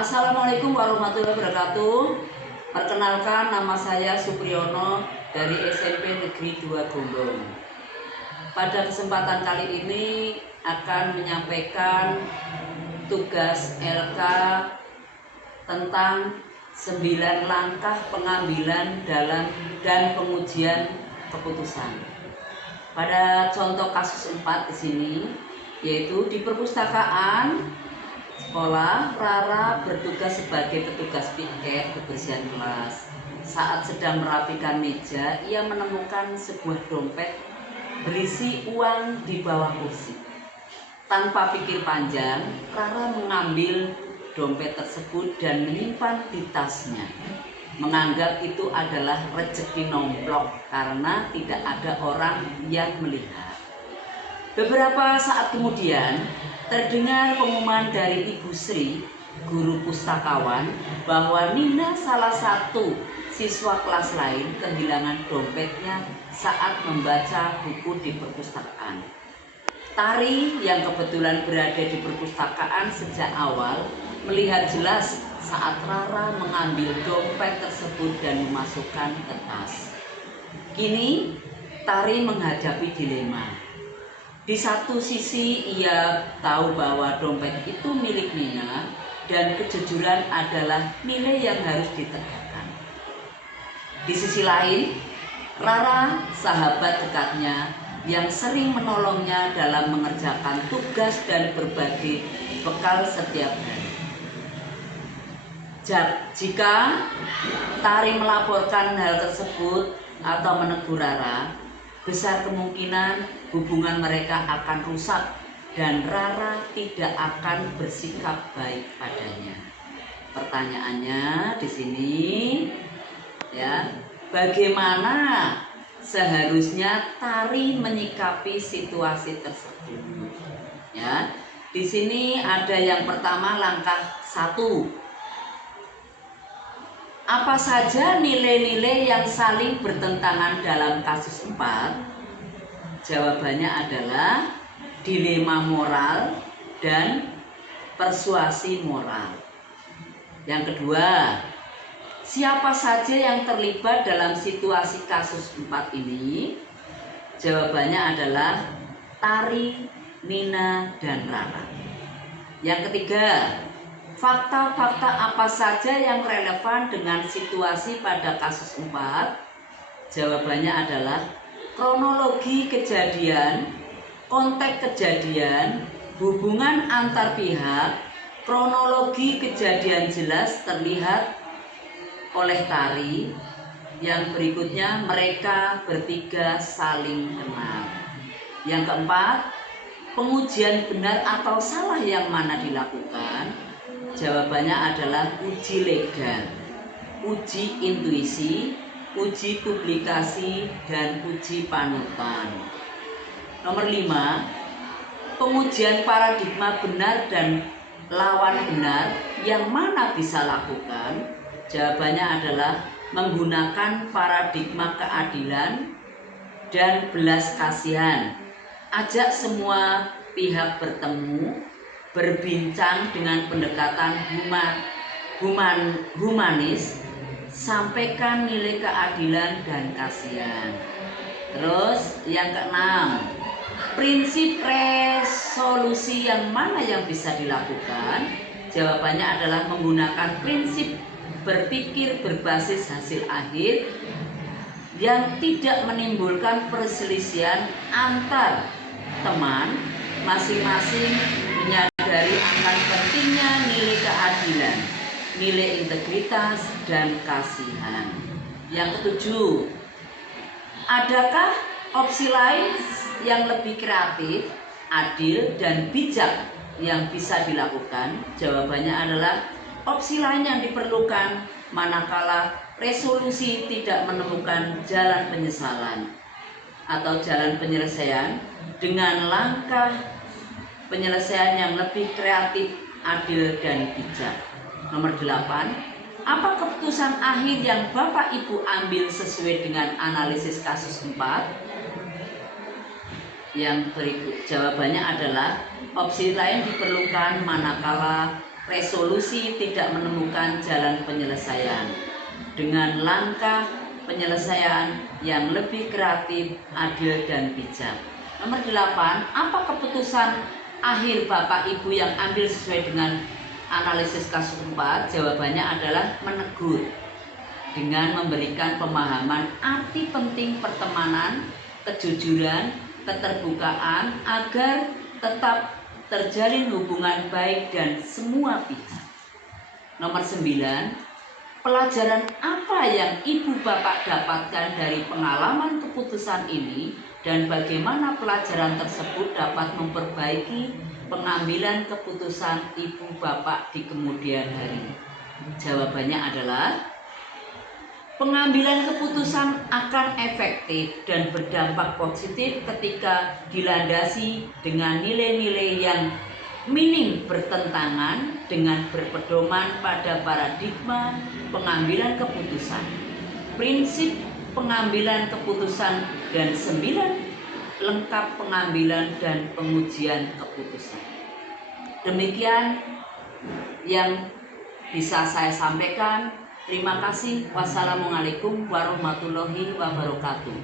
Assalamualaikum warahmatullahi wabarakatuh. Perkenalkan, nama saya Supriyono dari SMP Negeri 2 Gombong. Pada kesempatan kali ini akan menyampaikan tugas LK tentang 9 langkah pengambilan dan pengujian keputusan. Pada contoh kasus 4 di sini, yaitu di perpustakaan sekolah, Rara bertugas sebagai petugas piket kebersihan kelas. Saat sedang merapikan meja, ia menemukan sebuah dompet berisi uang di bawah kursi. Tanpa pikir panjang, Rara mengambil dompet tersebut dan menyimpan di tasnya. Menganggap itu adalah rezeki nomplok karena tidak ada orang yang melihat. Beberapa saat kemudian, terdengar pengumuman dari Ibu Sri, guru pustakawan, bahwa Nina, salah satu siswa kelas lain, kehilangan dompetnya saat membaca buku di perpustakaan. Tari yang kebetulan berada di perpustakaan sejak awal melihat jelas saat Rara mengambil dompet tersebut dan memasukkan ke tas. Kini Tari menghadapi dilema. Di satu sisi ia tahu bahwa dompet itu milik Nina dan kejujuran adalah nilai yang harus ditegakkan. Di sisi lain, Rara, sahabat dekatnya yang sering menolongnya dalam mengerjakan tugas dan berbagi bekal setiap hari. Jika Tari melaporkan hal tersebut atau menegur Rara, besar kemungkinan hubungan mereka akan rusak dan Rara tidak akan bersikap baik padanya. Pertanyaannya di sini, ya, bagaimana seharusnya Tari menyikapi situasi tersebut? Ya, di sini ada yang pertama, langkah 1. Apa saja nilai-nilai yang saling bertentangan dalam kasus 4? Jawabannya adalah dilema moral dan persuasi moral. Yang kedua, siapa saja yang terlibat dalam situasi kasus 4 ini? Jawabannya adalah Tari, Nina, dan Rara. Yang ketiga, fakta-fakta apa saja yang relevan dengan situasi pada kasus 4? Jawabannya adalah kronologi kejadian, konteks kejadian, hubungan antar pihak. Kronologi kejadian jelas terlihat oleh Tari. Yang berikutnya, mereka bertiga saling kenal. Yang keempat, pengujian benar atau salah yang mana dilakukan? Jawabannya adalah uji legal, uji intuisi, uji publikasi, dan uji panutan. Nomor 5, pengujian paradigma benar dan lawan benar yang mana bisa lakukan? Jawabannya adalah menggunakan paradigma keadilan dan belas kasihan. Ajak semua pihak bertemu, berbincang dengan pendekatan humanis, sampaikan nilai keadilan dan kasihan. Terus yang keenam, prinsip resolusi yang mana yang bisa dilakukan? Jawabannya adalah menggunakan prinsip berpikir berbasis hasil akhir yang tidak menimbulkan perselisihan antar teman, masing-masing menyadari akan pentingnya nilai keadilan, nilai integritas, dan kasihan. Yang ketujuh, adakah opsi lain yang lebih kreatif, adil, dan bijak yang bisa dilakukan? Jawabannya adalah opsi lain yang diperlukan manakala resolusi tidak menemukan jalan penyesalan atau jalan penyelesaian dengan langkah penyelesaian yang lebih kreatif, adil, dan bijak. Nomor 8, apa keputusan akhir yang Bapak Ibu ambil sesuai dengan analisis kasus 4? Yang berikut jawabannya adalah opsi lain diperlukan manakala resolusi tidak menemukan jalan penyelesaian dengan langkah penyelesaian yang lebih kreatif, adil, dan bijak. Nomor 8, apa keputusan akhir Bapak Ibu yang ambil sesuai dengan analisis kasus 4? Jawabannya adalah menegur dengan memberikan pemahaman arti penting pertemanan, kejujuran, keterbukaan agar tetap terjalin hubungan baik dan semua pihak. Nomor 9, pelajaran apa yang ibu bapak dapatkan dari pengalaman keputusan ini dan bagaimana pelajaran tersebut dapat memperbaiki pengambilan keputusan ibu bapak di kemudian hari? Jawabannya adalah pengambilan keputusan akan efektif dan berdampak positif ketika dilandasi dengan nilai-nilai yang minim bertentangan dengan berpedoman pada paradigma pengambilan keputusan, prinsip pengambilan keputusan, dan 9 lengkap pengambilan dan pengujian keputusan. Demikian yang bisa saya sampaikan. Terima kasih. Wassalamualaikum warahmatullahi wabarakatuh.